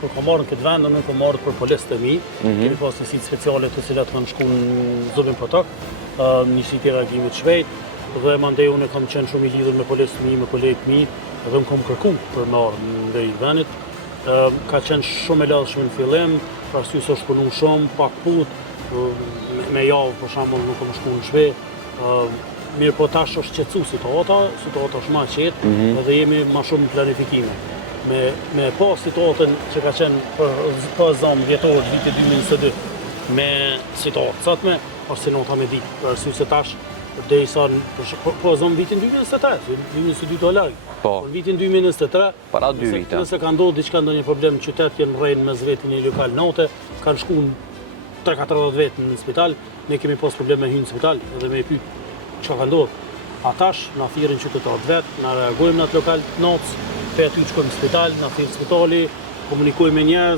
kur ka marrë në këtë vend, nuk ka marrë për polistemi. Kemi pas njësitë speciale të cilat kanë shku në zubin për tokë, njësitë i reagimit shpejt, dhe mandej unë kam qenë shumë i lidhur me polistemi, me kolegët mi, dhe më kam kërku për në ardhë në drejt venit. Ka qenë shumë e lodhshme në fillim, për arsye se është punu shumë, pak put, me javë për shembull nuk kam shku në shtëpi. Mirë po tash është qetësu situata është ma qetë, edhe jemi ma shumë në planifikime. Me pas situatën që ka qenë për zamë vjetorë viti 2022 me situatë satme, është si nota me ditë, për arsye se tash dhe i sa po zamë vitin 2023, 2022 të largë. Po. Në vitin 2023, para 2 vite. Nëse ka ndodhur diçka ndonjë problem në qytet, janë rrejnë me zvetin e lokal note, kanë shku 3-4 vetë në spital, ne kemi pas probleme me hynë në spital edhe me pyet çka ka ndodhur. Atash na thirrin qytetarët vetë, na reagojmë në atë lokal natës, pe aty shkojmë në spital, na thirr spitali, komunikojmë me njerëz,